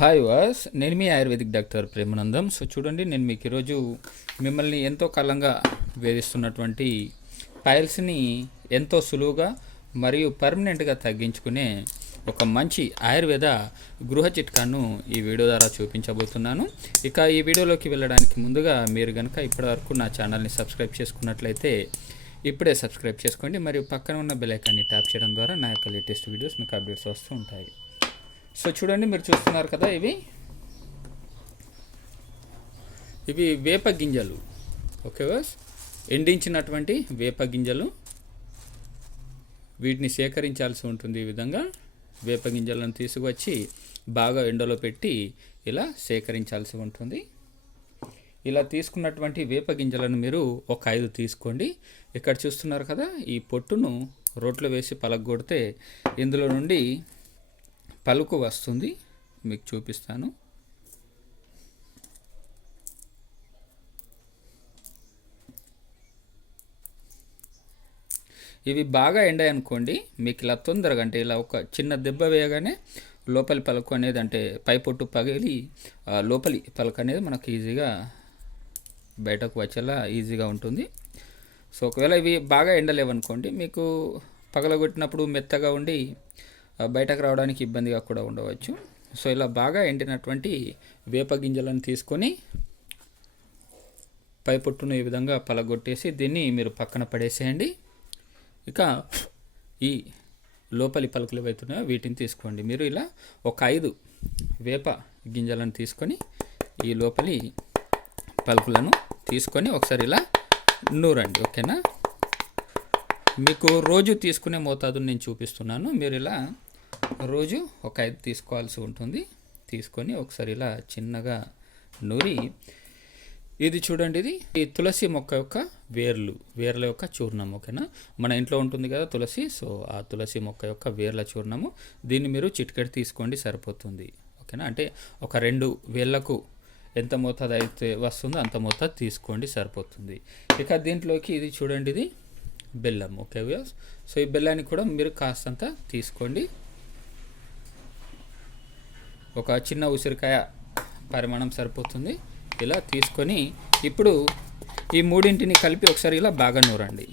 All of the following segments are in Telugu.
హాయ్ వాస్ నేను మీ ఆయుర్వేదిక్ డాక్టర్ ప్రేమానందం. సో చూడండి నేను మీకు ఈరోజు మిమ్మల్ని ఎంతో కాలంగా వేధిస్తున్నటువంటి పైల్స్ని ఎంతో సులువుగా మరియు పర్మనెంట్గా తగ్గించుకునే ఒక మంచి ఆయుర్వేద గృహ చిట్కాను ఈ వీడియో ద్వారా చూపించబోతున్నాను. ఇక ఈ వీడియోలోకి వెళ్ళడానికి ముందుగా మీరు కనుక ఇప్పటివరకు నా ఛానల్ని సబ్స్క్రైబ్ చేసుకున్నట్లయితే ఇప్పుడే సబ్స్క్రైబ్ చేసుకోండి. మరియు పక్కన ఉన్న బెల్ ఐకాన్ని ట్యాప్ చేయడం ద్వారా నా యొక్క లేటెస్ట్ వీడియోస్ మీకు అప్డేట్స్ వస్తూ ఉంటాయి. సో చూడండి మీరు చూస్తున్నారు కదా ఇవి? ఇవి వేప గింజలు. ఓకే ఎండించినటువంటి వేప గింజలు. వీటిని సేకరించాల్సి ఉంటుంది ఈ విధంగా. వేప గింజలను తీసుకువచ్చి బాగా ఎండలో పెట్టి ఇలా సేకరించాల్సి ఉంటుంది. ఇలా తీసుకున్నటువంటి వేప గింజలను మీరు ఒక ఐదు తీసుకోండి. ఇక్కడ చూస్తున్నారు కదా ఈ పొట్టును రోట్లో వేసి పలగొడితే ఇందులో నుండి పలుకు వస్తుంది. మీకు చూపిస్తాను. ఇవి బాగా ఎండాయి అనుకోండి మీకు ఇలా తొందరగా అంటే ఇలా ఒక చిన్న దెబ్బ వేయగానే లోపలి పలుకు అనేది అంటే పై పొట్టు పగిలి ఆ లోపలి పలుకు అనేది మనకు ఈజీగా బయటకు వచ్చేలా ఈజీగా ఉంటుంది. సో ఒకవేళ ఇవి బాగా ఎండలేవనుకోండి మీకు పగలగొట్టినప్పుడు మెత్తగా ఉండి బయటకు రావడానికి ఇబ్బందిగా కూడా ఉండవచ్చు. సో ఇలా బాగా ఎండినటువంటి వేప గింజలను తీసుకొని పై పొట్టును ఈ విధంగా పలగొట్టేసి దీన్ని మీరు పక్కన పడేసేయండి. ఇక ఈ లోపలి పలుకులు ఏవైతున్నాయో వీటిని తీసుకోండి. మీరు ఇలా ఒక ఐదు వేప గింజలను తీసుకొని ఈ లోపలి పలుకులను తీసుకొని ఒకసారి ఇలా నూరండి. ఓకేనా? మీకు రోజు తీసుకునే మోతాదు నేను చూపిస్తున్నాను. మీరు ఇలా రోజు ఒక ఐదు తీసుకోవాల్సి ఉంటుంది. తీసుకొని ఒకసారి ఇలా చిన్నగా నూరి ఇది చూడండి ఇది ఈ తులసి మొక్క యొక్క వేర్లు వేర్ల యొక్క చూర్ణం ఓకేనా? మన ఇంట్లో ఉంటుంది కదా తులసి సో ఆ తులసి మొక్క యొక్క వేర్ల చూర్ణము. దీన్ని మీరు చిటికెడు తీసుకోండి సరిపోతుంది ఓకేనా? అంటే ఒక రెండు వేళ్ళకు ఎంత మోతాదు అయితే వస్తుందో అంత మోతాదు తీసుకోండి సరిపోతుంది. ఇక దీంట్లోకి ఇది చూడండి ఇది బెల్లం ఓకే సో ఈ బెల్లాన్ని కూడా మీరు కాస్తంత తీసుకోండి. ఒక చిన్న ఉసిరికాయ పరిమాణం సరిపోతుంది. ఇలా తీసుకొని ఇప్పుడు ఈ మూడింటిని కలిపి ఒకసారి ఇలా బాగా నూరండి.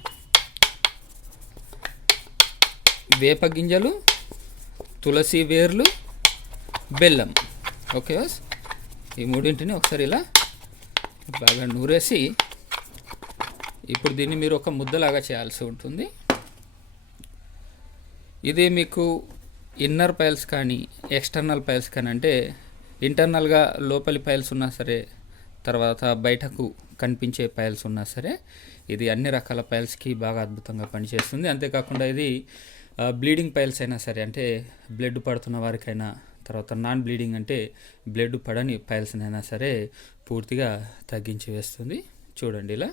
వేప గింజలు తులసి వేర్లు బెల్లం. ఓకే ఈ మూడింటిని ఒకసారి ఇలా బాగా నూరేసి ఇప్పుడు దీన్ని మీరు ఒక ముద్దలాగా చేయాల్సి ఉంటుంది. ఇది మీకు ఇన్నర్ పైల్స్ కానీ ఎక్స్టర్నల్ పైల్స్ కానీ అంటే ఇంటర్నల్గా లోపలి పైల్స్ ఉన్నా సరే తర్వాత బయటకు కనిపించే పైల్స్ ఉన్నా సరే ఇది అన్ని రకాల పైల్స్కి బాగా అద్భుతంగా పనిచేస్తుంది. అంతేకాకుండా ఇది బ్లీడింగ్ పైల్స్ అయినా సరే అంటే బ్లడ్ పడుతున్న వారికైనా తర్వాత నాన్ బ్లీడింగ్ అంటే బ్లడ్ పడని పైల్స్నైనా సరే పూర్తిగా తగ్గించి వేస్తుంది. చూడండి ఇలా.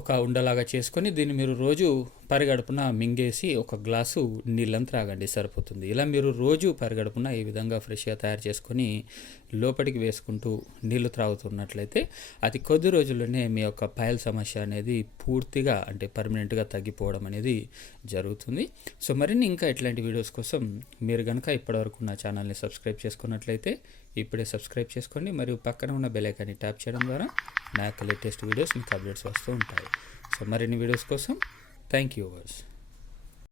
ఒక ఉండలాగా చేసుకొని దీన్ని మీరు రోజు పరిగడుపున మింగేసి ఒక గ్లాసు నీళ్ళని త్రాగండి సరిపోతుంది. ఇలా మీరు రోజు పరిగడుపున ఈ విధంగా ఫ్రెష్గా తయారు చేసుకొని లోపలికి వేసుకుంటూ నీళ్ళు త్రాగుతున్నట్లయితే అది కొద్ది రోజుల్లోనే మీ యొక్క పైల్ సమస్య అనేది పూర్తిగా అంటే పర్మనెంట్గా తగ్గిపోవడం అనేది జరుగుతుంది. సో మరిన్ని ఇంకా ఇట్లాంటి వీడియోస్ కోసం మీరు కనుక ఇప్పటివరకు నా ఛానల్ని సబ్స్క్రైబ్ చేసుకున్నట్లయితే ఇప్పుడే సబ్స్క్రైబ్ చేసుకోండి. మరియు పక్కన ఉన్న బెల్ ఐకాన్ని ట్యాప్ చేయడం ద్వారా నా యొక్క లేటెస్ట్ వీడియోస్ మీకు అప్డేట్స్ వస్తూ ఉంటాయి. సో మరిన్ని వీడియోస్ కోసం థ్యాంక్ యూ వర్స్